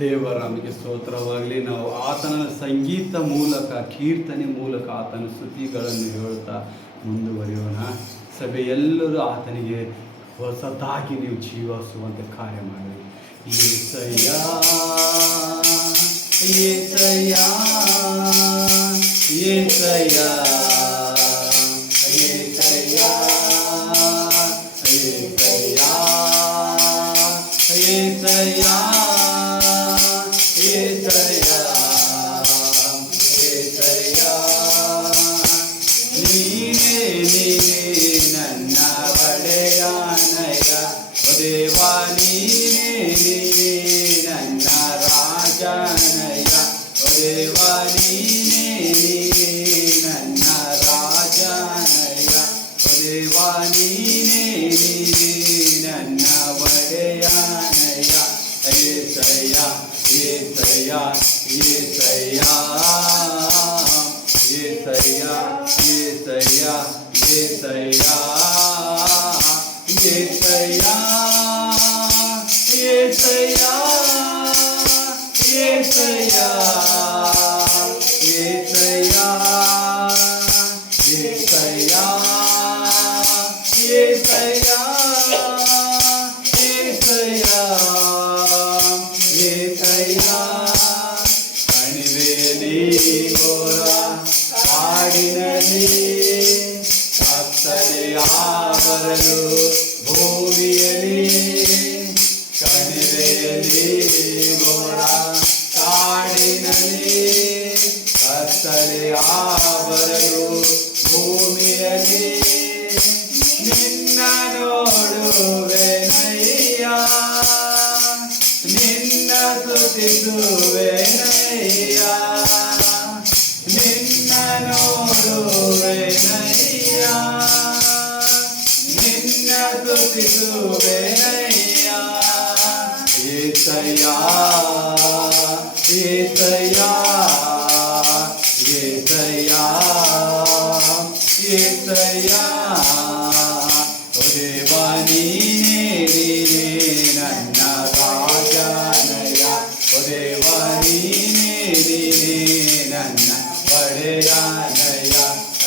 ದೇವರ ನಮಗೆ ಸ್ತೋತ್ರವಾಗಲಿ. ನಾವು ಆತನ ಸಂಗೀತ ಮೂಲಕ, ಕೀರ್ತನೆ ಮೂಲಕ ಆತನ ಸ್ತುತಿಗಳನ್ನು ಹೇಳುತ್ತಾ ಮುಂದುವರಿಯೋಣ. ಸಭೆಯೆಲ್ಲರೂ ಆತನಿಗೆ ಹೊಸದಾಗಿ ನೀವು ಜೀವಿಸುವಂತೆ ಕಾರ್ಯ ಮಾಡಿ. ಯೇಸಯ್ಯ ಯೇಸಯ್ಯ ಯೇಸಯ್ಯ ಯೇಸಯ್ಯ ಯೇಸಯ್ಯ ಯೇಸಯ್ಯ ನನ್ನ ಒಡೆಯನಯ್ಯ, ದೇವಾ ನೀನೇ ನನ್ನ ರಾಜನಯ್ಯ, ದೇವಾ ನೀನೇ ನನ್ನ ರಾಜನಯ್ಯ, ದೇವಾ ನೀನೇ ನನ್ನ ಒಡೆಯನಯ್ಯ. ಏಸಯ್ಯ ಏಸಯ್ಯ ಏಸಯ್ಯ ಏಸಯ್ಯ ಏಸಯ್ಯ ಏಸಯ್ಯ ಏಸಯ್ಯ ಏಸಯ್ಯ ಏಸಯ್ಯ ಏಸಯ್ಯ ಏಸಯ್ಯ ಏಸಯ್ಯ ಏಸಯ್ಯ ಕಣಿವೆಯಲ್ಲಿ ಘೋರ ಕಾಡಿನಲ್ಲಿ ಬರಲು ಭೂಮಿಯಲ್ಲಿ, ಕಣಿವೆಯಲ್ಲಿ ಘೋರ ಕಾಡಿನಲ್ಲಿ ಕತ್ತಲೆಯ ಬರಲು ಭೂಮಿಯಲ್ಲಿ, ನಿನ್ನ ನೋಡುವೆನಯ್ಯ, ನಿನ್ನ ಸ್ತುತಿಸುವೆನಯ್ಯ, ನಿನ್ನ ನೋಡುವೆನಯ್ಯ, ನಿನ್ನ ಸ್ತುತಿಸುವೆನಯ್ಯ. ಏಸಯ್ಯ ಏಸಯ್ಯ ಏಸಯ್ಯ ಏಸಯ್ಯ, ದೇವಾ ನೀನೇ ನನ್ನ ರಾಜನಯ್ಯ, ದೇವಾ ನೀನೇ ನನ್ನ ಒಡೆಯನಯ್ಯ.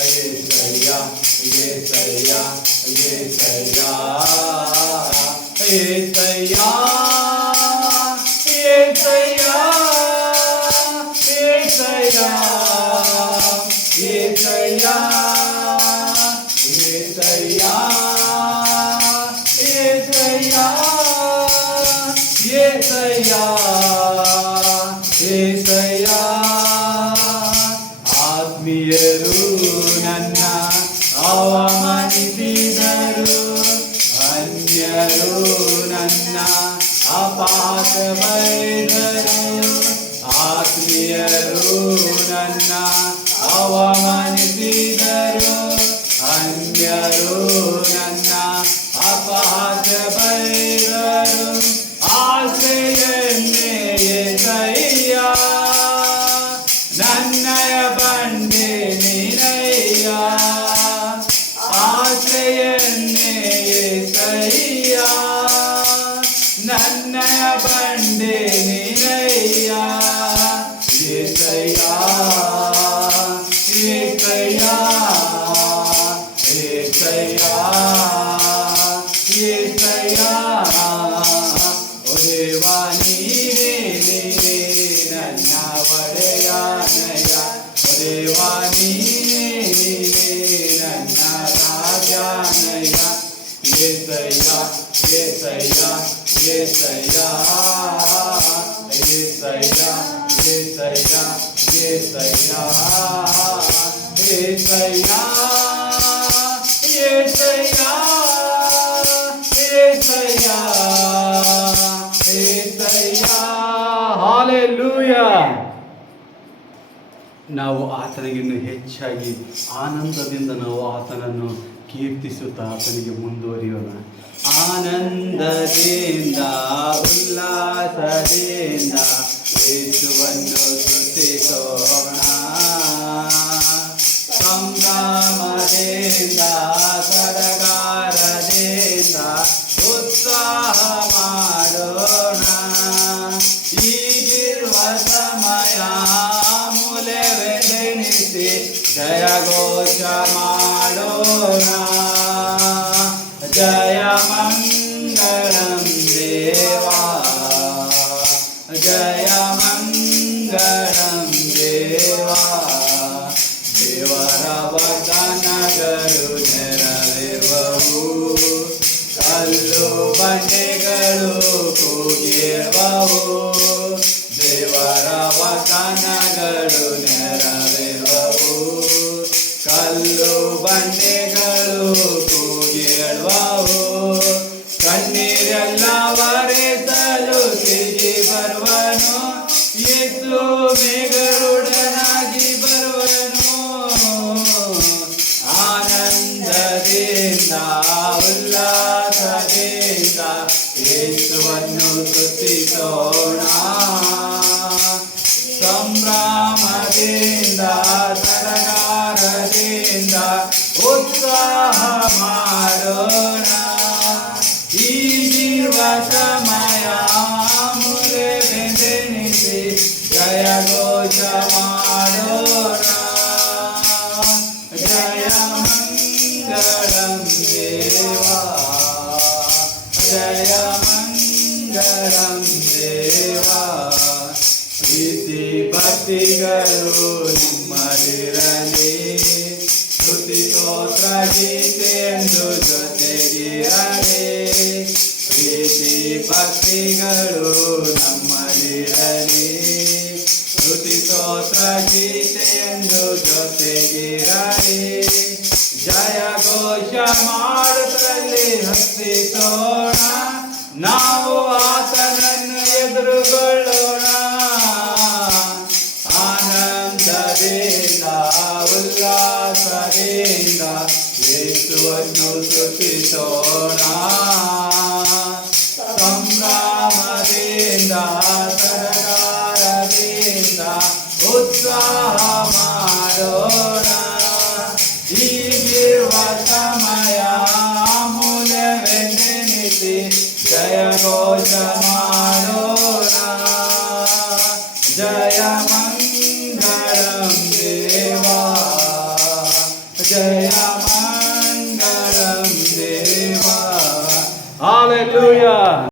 ಏಸಯ್ಯ ಏಸಯ್ಯ ಏಸಯ್ಯ ಏಸಯ್ಯ ಏಸಯ್ಯ ಏಸಯ್ಯ ಏಸಯ್ಯ ಏಸಯ್ಯ ಏಸಯ್ಯ ಏಸಯ್ಯ ಏಸಯ್ಯ. ಆತ್ಮೀಯರು ನನ್ನ ಅವಮಾನಿಸಿದರು, ಅನ್ಯರು ನನ್ನ ಅಪಹಾಸ ಬೈದರು, ಆತ್ಮೀಯರು ನನ್ನ ಅವಮಾನಿಸಿದರು, ಅನ್ಯರು ನನ್ನ ಅಪಹಾಸ ಬೈದರು, ಆಸೆಯನ್ನೇ ಏಸಯ್ಯ, ನನ್ನಯ ಬಂಡೆ ನೀನಯ್ಯ, ಆಸೆಯನ್ನೇ ಏಸಯ್ಯ, ನನ್ನಯ ಬಂಡೆ ನೀನಯ್ಯ. ಏಸಯ್ಯ ಏಸಯ್ಯ ಏಸಯ್ಯ ಏಸಯ್ಯ, ದೇವಾ ನೀನೇ ನನ್ನ ಒಡೆಯನಯ್ಯ, ದೇವಾ ನೀನೇ ನನ್ನ ರಾಜನಯ್ಯ. ಏಸಯ್ಯ ಏಸಯ್ಯ ಏಸಯ್ಯ ಏಸಯ್ಯ ಏಸಯ್ಯ ಏಸಯ್ಯ ಏಸಯ್ಯ ಏಸಯ್ಯ ಏಸಯ್ಯ ಏಸಯ್ಯ. ಹಾಲೆಲೂಯಾ. ನಾವು ಆತನಿಗಿನ್ನು ಹೆಚ್ಚಾಗಿ ಆನಂದದಿಂದ ನಾವು ಆತನನ್ನು ಕೀರ್ತಿಸುತ್ತಾ ಆತನಿಗೆ ಮುಂದುವರಿಯೋಣ. ಆನಂದದಿಂದ ಉಲ್ಲಾಸದಿಂದ ಯೇಸುವನ್ನು ಸ್ತುತಿಸೋಣ, ಸಂಭ್ರಮದಿಂದ ಸಡಗರದಿಂದ ಉತ್ಸಾಹ ಮಾಡೋಣ. ಈ ಜಯ ಘೋಷ ಮಾಡೋಣ. ಜಯ ಮಂಗಳಂ ದೇವಾ, ಜಯ ಮಂಗಳಂ ದೇವಾ. ದೇವರ ವಚನಗಳು ನೆರವೇರುವವು, ಕಲ್ಲು ಬಂಡೆಗಳು ಕೂಗಿರುವವು. ದೇವರ ವಚನಗಳು ನೆರವೇರುವವು, ಕಲ್ಲು ಬಂಡೆಗಳು ಕೂಗಿರುವವು. ಕಣ್ಣೀರೆಲ್ಲ ಒರೆಸಲು ತಿರುಗಿ ಬರುವನು, ಯೇಸು ಮೇಘರುಡನಾಗಿ ಬರುವನು. ಆನಂದದಿಂದ ಉಲ್ಲಾಸದಿಂದ ಯೇಸುವನ್ನು ಸ್ತುತಿಸೋಣ. ಸಂಭ್ರಮದಿಂದ ಸಡಗರದಿಂದ ಉತ್ಸಾಹ ಮಾಡೋಣ. ಈಗಿರುವ ಸಮಯ ಮುಗಿದೆನಿಸಿ ಜಯ ಘೋಷ ಮಾಡೋಣ. ಜಯ ಮಂಗಳಂ ದೇವಾ, ಜಯ ಮಂಗಳಂ ದೇವಾ. ಪ್ರೀತಿ ಭಕ್ತಿಗಳು ನಿಮ್ಮಲ್ಲಿರಲಿ, ಸ್ತುತಿ ಸ್ತೋತ್ರ ಗೀತೆಯೆಂದು ಜೊತೆಗಿರಲಿ. ಪ್ರೀತಿ ಭಕ್ತಿಗಳು ನಮ್ಮಲ್ಲಿರಲಿ, ಸ್ತುತಿ ಸ್ತೋತ್ರ ಗೀತೆಯೆಂದು ಜೊತೆಗಿರಲಿ. ಜಯ ಘೋಷ ಮಾಡುತ್ತಲೇ ಹತ್ತಿಸೋಣ, ನಾವು ಆತನನ್ನು ಎದುರುಗೊಳ್ಳೋಣ. ಆನಂದದಿಂದ ಉಲ್ಲಾಸದಿಂದ ಯೇಸುವನ್ನು ಸ್ತುತಿಸೋಣ. ಸಂಭ್ರಮದಿಂದ ಸಡಗರದಿಂದ ಉತ್ಸಾಹ ಮಾಡೋಣ. ಈಗಿರುವ ಸಮಯ ಅಮೂಲ್ಯವೆಂದೆನಿಸಿ ಜಯ ಘೋಷ ಮಾಡೋಣ. ಜಯ ಮಂಗಳಂ ದೇವಾ, ಜಯ ಮಂಗಳಂ ದೇವಾ. Hallelujah.